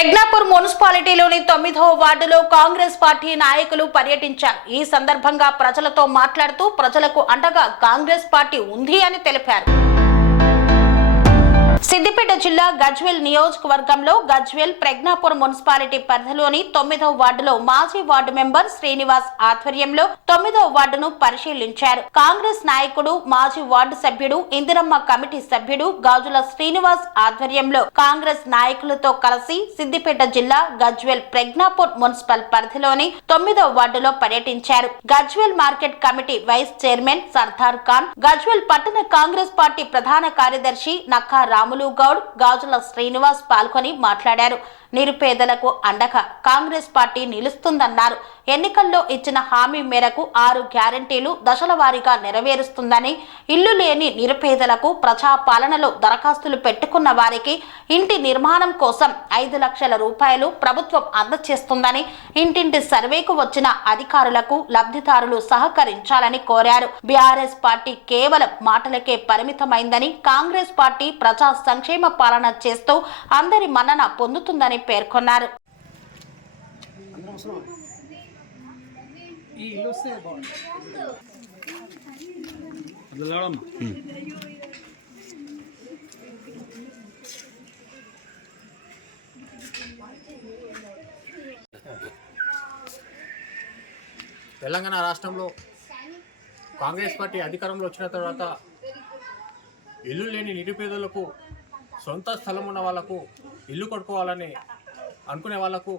ప్రజ్ఞాపూర్ మున్సిపాలిటీలోని 9వ వార్డులో కాంగ్రెస్ పార్టీ నాయకులు పర్యటించారు. ఈ సందర్భంగా ప్రజలతో మాట్లాడుతూ ప్రజలకు అండగా కాంగ్రెస్ పార్టీ ఉంది అని తెలిపారు. సిద్దిపేట జిల్లా గజ్వేల్ నియోజకవర్గంలో గజ్వేల్ ప్రజ్ఞాపూర్ మున్సిపాలిటీ పరిధిలోని 9వ వార్డులో మాజీ వార్డు మెంబర్ శ్రీనివాస్ ఆధ్వర్యంలో 9వ వార్డును పరిశీలించారు. కాంగ్రెస్ నాయకుడు మాజీ వార్డు సభ్యుడు ఇందిరమ్మ కమిటీ సభ్యుడు గాజుల శ్రీనివాస్ ఆధ్వర్యంలో కాంగ్రెస్ నాయకులతో కలిసి సిద్దిపేట జిల్లా గజ్వేల్ ప్రజ్ఞాపూర్ మున్సిపల్ పరిధిలోని 9వ వార్డులో పర్యటించారు. Gajwel market committee vice chairman Sardar Khan, Gajwel పట్టణ కాంగ్రెస్ పార్టీ ప్రధాన కార్యదర్శి నక్కా రాములు గౌడ్, గాజుల శ్రీనివాస్ పాల్గొని మాట్లాడారు. నిరుపేదలకు అండగా కాంగ్రెస్ పార్టీ నిలుస్తుందన్నారు. ఎన్నికల్లో ఇచ్చిన హామీ మేరకు 6 గ్యారంటీలు దశల వారీగా నెరవేరుస్తుందని, ఇల్లు లేని నిరుపేదలకు ప్రజా పాలనలో దరఖాస్తులు పెట్టుకున్న వారికి ఇంటి నిర్మాణం కోసం 5 లక్షల రూపాయలు ప్రభుత్వం అందజేస్తుందని, ఇంటింటి సర్వేకు వచ్చిన అధికారులకు లబ్ధిదారులు సహకరించాలని కోరారు. బీఆర్ఎస్ పార్టీ కేవలం మాటలకే పరిమితమైందని, కాంగ్రెస్ పార్టీ ప్రజా సంక్షేమ పాలన చేస్తూ అందరి మన్నన పొందుతుందని పేర్కొన్నారు. తెలంగాణ రాష్ట్రంలో కాంగ్రెస్ పార్టీ అధికారంలో వచ్చిన తర్వాత ఇల్లు లేని నిరుపేదలకు, సొంత స్థలం ఉన్న వాళ్లకు ఇల్లు కట్టుకోవాలని అనుకునే వాళ్లకు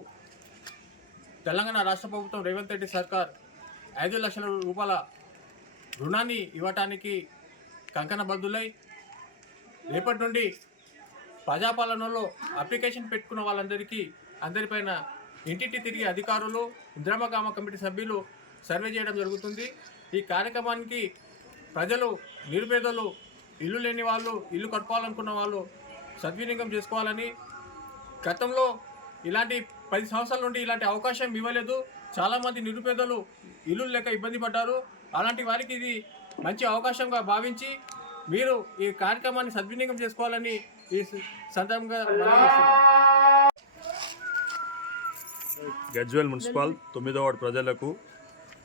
తెలంగాణ రాష్ట్ర ప్రభుత్వం రేవంత్ రెడ్డి సర్కార్ 5 లక్షల రూపాయల రుణాన్ని ఇవ్వటానికి కంకణబద్ధులై రేపటి నుండి ప్రజాపాలనలో అప్లికేషన్ పెట్టుకున్న వాళ్ళందరికీ అందరిపైన ఇంటింటి తిరిగి అధికారులు, ఇందిరమ్మ కమిటీ సభ్యులు సర్వే చేయడం జరుగుతుంది. ఈ కార్యక్రమానికి ప్రజలు, నిరుపేదలు, ఇల్లు లేని వాళ్ళు, ఇల్లు కట్టుకోవాలనుకున్న వాళ్ళు సద్వినియోగం చేసుకోవాలని, గతంలో ఇలాంటి 10 సంవత్సరాల నుండి ఇలాంటి అవకాశం ఇవ్వలేదు. చాలామంది నిరుపేదలు ఇల్లు లేక ఇబ్బంది పడ్డారు. అలాంటి వారికి ఇది మంచి అవకాశంగా భావించి మీరు ఈ కార్యక్రమాన్ని సద్వినియోగం చేసుకోవాలని ఈ సందర్భంగా గజ్వేల్ మున్సిపల్ 9వ వార్డు ప్రజలకు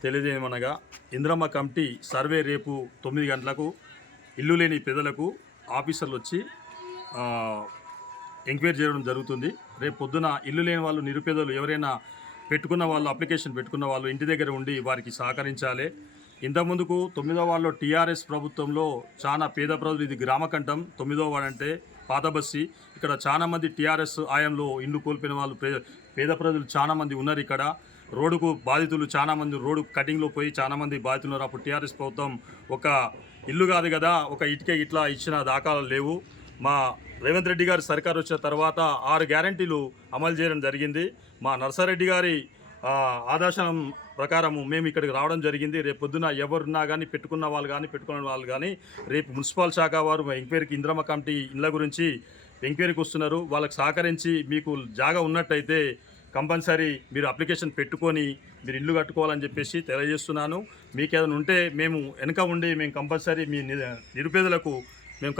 తెలియజేయమనగా, ఇందిరమ్మ కమిటీ సర్వే రేపు 9 గంటలకు ఇల్లు లేని పేదలకు ఆఫీసర్లు వచ్చి ఎంక్వైరీ చేయడం జరుగుతుంది. రేపు పొద్దున ఇల్లు లేని వాళ్ళు, నిరుపేదలు ఎవరైనా పెట్టుకున్న వాళ్ళు, అప్లికేషన్ పెట్టుకున్న వాళ్ళు ఇంటి దగ్గర ఉండి వారికి సహకరించాలి. ఇంతకుముందుకు 9వ వార్డులో టీఆర్ఎస్ ప్రభుత్వంలో చాలా పేద ప్రజలు, ఇది గ్రామకంఠం 9వ వార్డు అంటే పాత బస్సి, ఇక్కడ చాలామంది టీఆర్ఎస్ ఆయంలో ఇల్లు కోల్పోయిన వాళ్ళు, పేద ప్రజలు చాలామంది ఉన్నారు. ఇక్కడ రోడ్డుకు బాధితులు చాలామంది, రోడ్డు కటింగ్లో పోయి చాలామంది బాధితులు ఉన్నారు. అప్పుడు టీఆర్ఎస్ ప్రభుత్వం ఒక ఇల్లు కాదు కదా, ఒక ఇటుక ఇట్లా ఇచ్చిన దాఖలాలు లేవు. మా రేవంత్ రెడ్డి గారి సర్కారు వచ్చిన తర్వాత 6 గ్యారంటీలు అమలు చేయడం జరిగింది. మా నర్సారెడ్డి గారి ఆదేశం ప్రకారము మేము ఇక్కడికి రావడం జరిగింది. రేపు పొద్దున ఎవరున్నా కానీ, పెట్టుకున్న వాళ్ళు కానీ రేపు మున్సిపల్ శాఖ వారు ఎంక్వైరీకి, ఇందిరమ్మ కమిటీ ఇళ్ళ గురించి ఎంక్వైరీకి వస్తున్నారు. వాళ్ళకి సహకరించి మీకు జాగా ఉన్నట్టయితే కంపల్సరీ మీరు అప్లికేషన్ పెట్టుకొని మీరు ఇల్లు కట్టుకోవాలని చెప్పేసి తెలియజేస్తున్నాను. మీకు ఏదైనా ఉంటే మేము వెనక ఉండి మేము కంపల్సరీ మీ నిరుపేదలకు మేము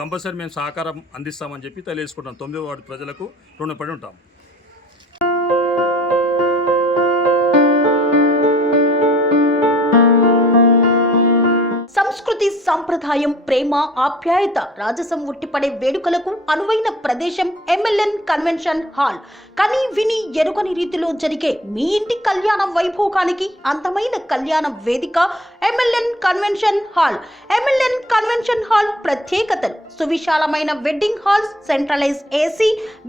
సహకారం అందిస్తామని చెప్పి తెలియజేసుకుంటాం. 9వ వార్డు ప్రజలకు రుణపడి ఉంటాం. సంస్కృతి, సంప్రదాయం, ప్రేమ, ఆప్యాయత, రాజసం ఉట్టిపడే వేడుకలకు అనువైన ప్రదేశం MLN కన్వెన్షన్ హాల్. కని విని ఎరుగని రీతిలో జరిగే మీ ఇంటి కళ్యాణ వైభోగానికి అందమైన కళ్యాణ వేదిక MLN convention hall. MLN convention hall ప్రత్యేకతలు: సువిశాలమైన wedding halls, centralise AC,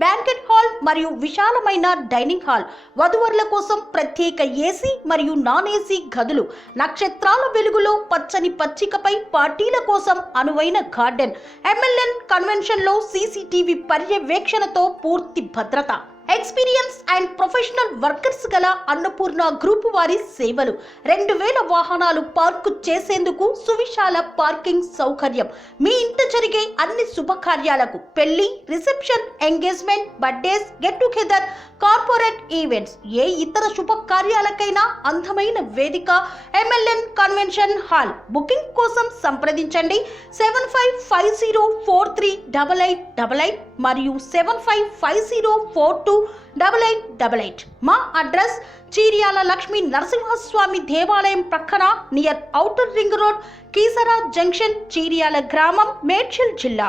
banquet hall మరియు విశాలమైన డైనింగ్ హాల్, వధువరుల కోసం ప్రత్యేక AC మరియు నాన్ AC గదులు, నక్షత్రాల వెలుగులో పచ్చని పచ్చికపై పార్టీల కోసం అనువైన గార్డెన్. MLN కన్వెన్షన్ లో CCTV పర్యవేక్షణతో పూర్తి భద్రత. ఎక్స్పీరియన్స్ అండ్ ప్రొఫెషనల్ వర్కర్స్ గల అన్నపూర్ణ గ్రూప్ వారి సేవలు. 2000 వాహనాలు పార్కు చేసేందుకు సువిశాల పార్కింగ్ సౌకర్యం. మీ ఇంట జరిగే అన్ని శుభకార్యాలకు, పెళ్లి, reception, engagement, birthdays, get together, corporate events, ఏ ఇతర శుభకార్యాలకైనా అందమైన వేదిక MLN కన్వెన్షన్ హాల్. బుకింగ్ కోసం సంప్రదించండి 7550438888 మరియు 755042 8888. మా అడ్రస్ చీర్యాల లక్ష్మీ నరసింహస్వామి దేవాలయం ప్రక్కన near outer ring road, Keesara junction, Cheeryal గ్రామం, మేడ్చల్ జిల్లా.